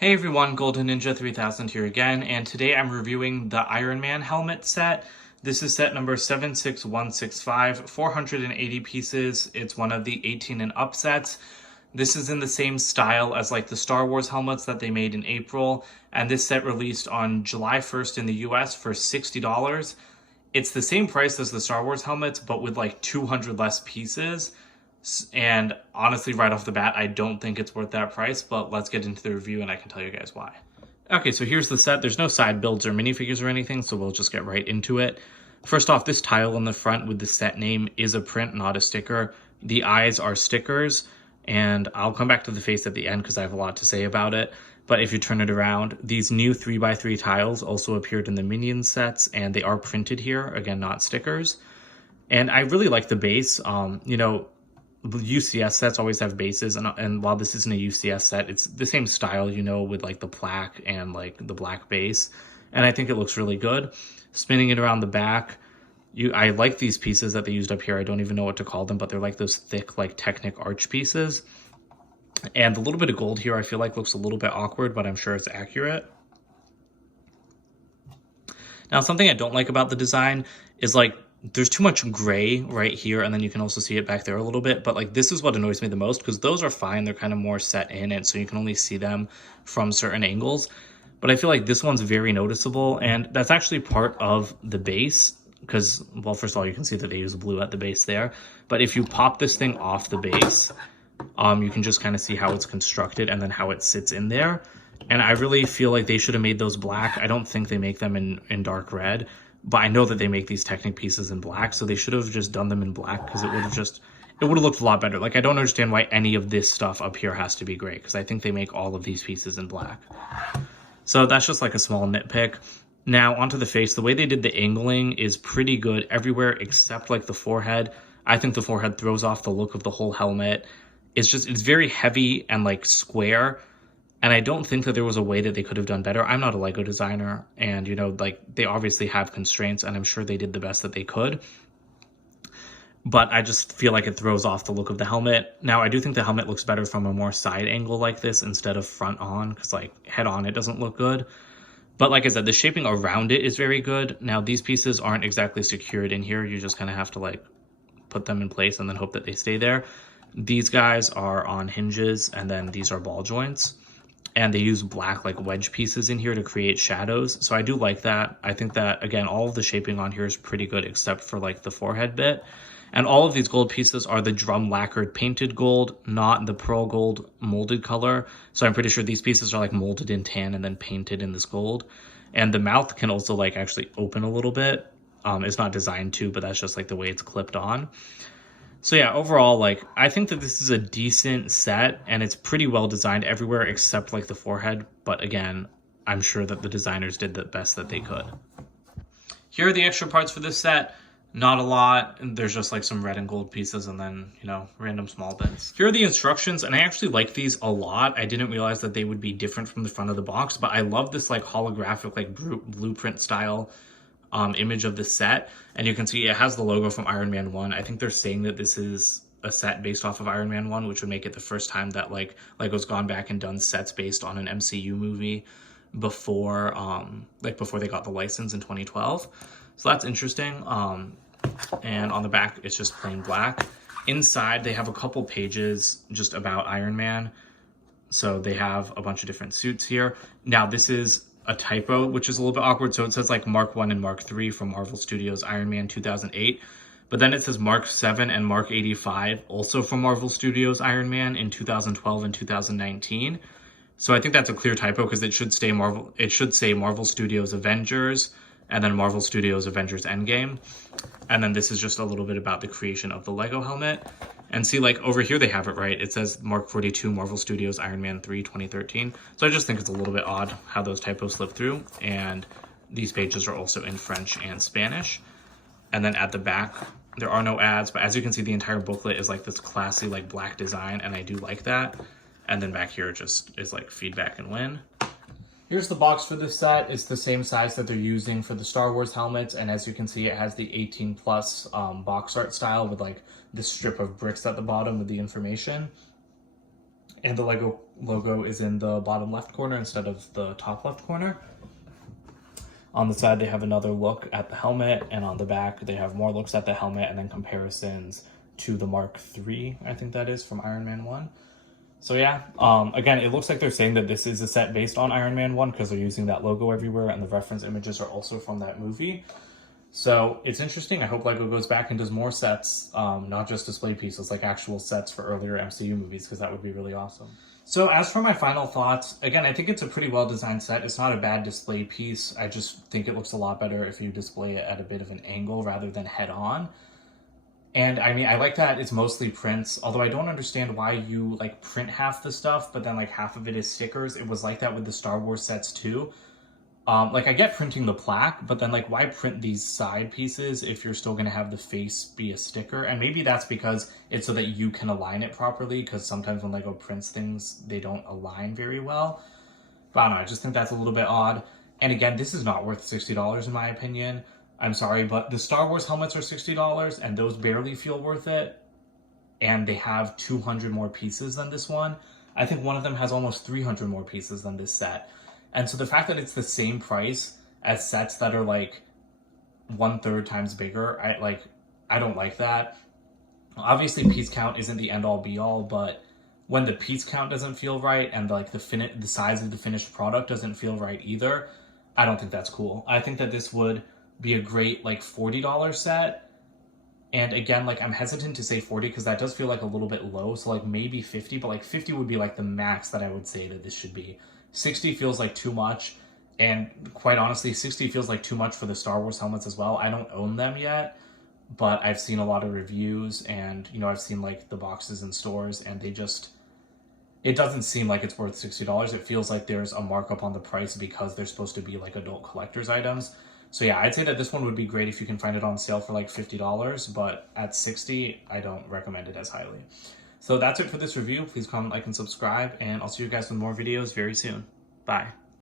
Hey everyone, Golden Ninja 3000 here again, and today I'm reviewing the Iron Man helmet set. This is set number 76165, 480 pieces. It's one of the 18 and up sets. This is in the same style as like the Star Wars helmets that they made in April, and this set released on July 1st in the US for $60. It's the same price as the Star Wars helmets, but with like 200 less pieces. And honestly, right off the bat, I don't think it's worth that price, but let's get into the review and I can tell you guys why. Okay, so here's the set. There's no side builds or minifigures or anything, so we'll just get right into it. First off, this tile on the front with the set name is a print, not a sticker. The eyes are stickers, and I'll come back to the face at the end because I have a lot to say about it. But if you turn it around, these new 3x3 tiles also appeared in the Minions sets, and they are printed here, again, not stickers. And I really like the base. UCS sets always have bases, and while this isn't a UCS set, it's the same style, with like the black and like the black base, and I think it looks really good. Spinning it around the back, I like these pieces that they used up here. I don't even know what to call them, but they're like those thick like Technic arch pieces, and the little bit of gold here I feel like looks a little bit awkward, but I'm sure it's accurate. Now, something I don't like about the design is like there's too much gray right here, and then you can also see it back there a little bit, but like this is what annoys me the most, because those are fine, they're kind of more set in, and so you can only see them from certain angles. But I feel like this one's very noticeable, and that's actually part of the base, because, well, first of all, you can see that they use blue at the base there, but if you pop this thing off the base, you can just kind of see how it's constructed and then how it sits in there. And I really feel like they should have made those black. I don't think they make them in dark red, but I know that they make these Technic pieces in black, so they should have just done them in black, because it would have looked a lot better. Like, I don't understand why any of this stuff up here has to be gray, because I think they make all of these pieces in black. So that's just like a small nitpick. Now onto the face. The way they did the angling is pretty good everywhere except like the forehead. I think the forehead throws off the look of the whole helmet. It's very heavy and like square. And I don't think that there was a way that they could have done better. I'm not a Lego designer, and like they obviously have constraints, and I'm sure they did the best that they could. But I just feel like it throws off the look of the helmet. Now, I do think the helmet looks better from a more side angle like this instead of front on, because like head on it doesn't look good. But like I said, the shaping around it is very good. Now, these pieces aren't exactly secured in here. You just kind of have to like put them in place and then hope that they stay there. These guys are on hinges, and then these are ball joints. And they use black like wedge pieces in here to create shadows. So I do like that. I think that, again, all of the shaping on here is pretty good except for like the forehead bit. And all of these gold pieces are the drum lacquered painted gold, not the pearl gold molded color. So I'm pretty sure these pieces are like molded in tan and then painted in this gold. And the mouth can also like actually open a little bit. It's not designed to, but that's just like the way it's clipped on. So yeah, overall, like, I think that this is a decent set, and it's pretty well designed everywhere except like the forehead. But again, I'm sure that the designers did the best that they could. Here are the extra parts for this set. Not a lot. There's just like some red and gold pieces, and then, random small bits. Here are the instructions, and I actually like these a lot. I didn't realize that they would be different from the front of the box, but I love this like holographic, like blueprint style image of the set, and you can see it has the logo from Iron Man 1. I think they're saying that this is a set based off of Iron Man 1, which would make it the first time that like Lego's gone back and done sets based on an MCU movie before before they got the license in 2012. So that's interesting. And on the back it's just plain black. Inside they have a couple pages just about Iron Man. So they have a bunch of different suits here. Now this is a typo, which is a little bit awkward. So it says like Mark 1 and Mark 3 from Marvel Studios Iron Man 2008. But then it says Mark 7 and Mark 85, also from Marvel Studios Iron Man in 2012 and 2019. So I think that's a clear typo, because it should say Marvel Studios Avengers and then Marvel Studios Avengers Endgame. And then this is just a little bit about the creation of the Lego helmet. And see, like over here they have it right. It says Mark 42, Marvel Studios Iron Man 3, 2013. So I just think it's a little bit odd how those typos slip through. And these pages are also in French and Spanish. And then at the back, there are no ads, but as you can see, the entire booklet is like this classy like black design, and I do like that. And then back here just is like feedback and win. Here's the box for this set. It's the same size that they're using for the Star Wars helmets, and as you can see, it has the 18 plus box art style with like this strip of bricks at the bottom with the information. And the Lego logo is in the bottom left corner instead of the top left corner. On the side, they have another look at the helmet, and on the back, they have more looks at the helmet and then comparisons to the Mark III, I think that is, from Iron Man 1. So yeah, again, it looks like they're saying that this is a set based on Iron Man 1 because they're using that logo everywhere, and the reference images are also from that movie. So it's interesting. I hope LEGO goes back and does more sets, not just display pieces, like actual sets for earlier MCU movies, because that would be really awesome. So as for my final thoughts, again, I think it's a pretty well-designed set. It's not a bad display piece. I just think it looks a lot better if you display it at a bit of an angle rather than head-on. And I mean, I like that it's mostly prints, although I don't understand why you like print half the stuff, but then like half of it is stickers. It was like that with the Star Wars sets too. Like I get printing the plaque, but then like why print these side pieces if you're still gonna have the face be a sticker? And maybe that's because it's so that you can align it properly, because sometimes when LEGO prints things, they don't align very well. But I don't know, I just think that's a little bit odd. And again, this is not worth $60 in my opinion. I'm sorry, but the Star Wars helmets are $60 and those barely feel worth it. And they have 200 more pieces than this one. I think one of them has almost 300 more pieces than this set. And so the fact that it's the same price as sets that are like 1/3 times bigger, I don't like that. Obviously, piece count isn't the end all be all, but when the piece count doesn't feel right and like the size of the finished product doesn't feel right either, I don't think that's cool. I think that this would be a great like $40 set. And again, like I'm hesitant to say 40 because that does feel like a little bit low. So like maybe 50, but like 50 would be like the max that I would say that this should be. 60 feels like too much. And quite honestly, 60 feels like too much for the Star Wars helmets as well. I don't own them yet, but I've seen a lot of reviews and, you know, I've seen like the boxes in stores and it doesn't seem like it's worth $60. It feels like there's a markup on the price because they're supposed to be like adult collector's items. So yeah, I'd say that this one would be great if you can find it on sale for like $50, but at 60, I don't recommend it as highly. So that's it for this review. Please comment, like, and subscribe, and I'll see you guys with more videos very soon. Bye.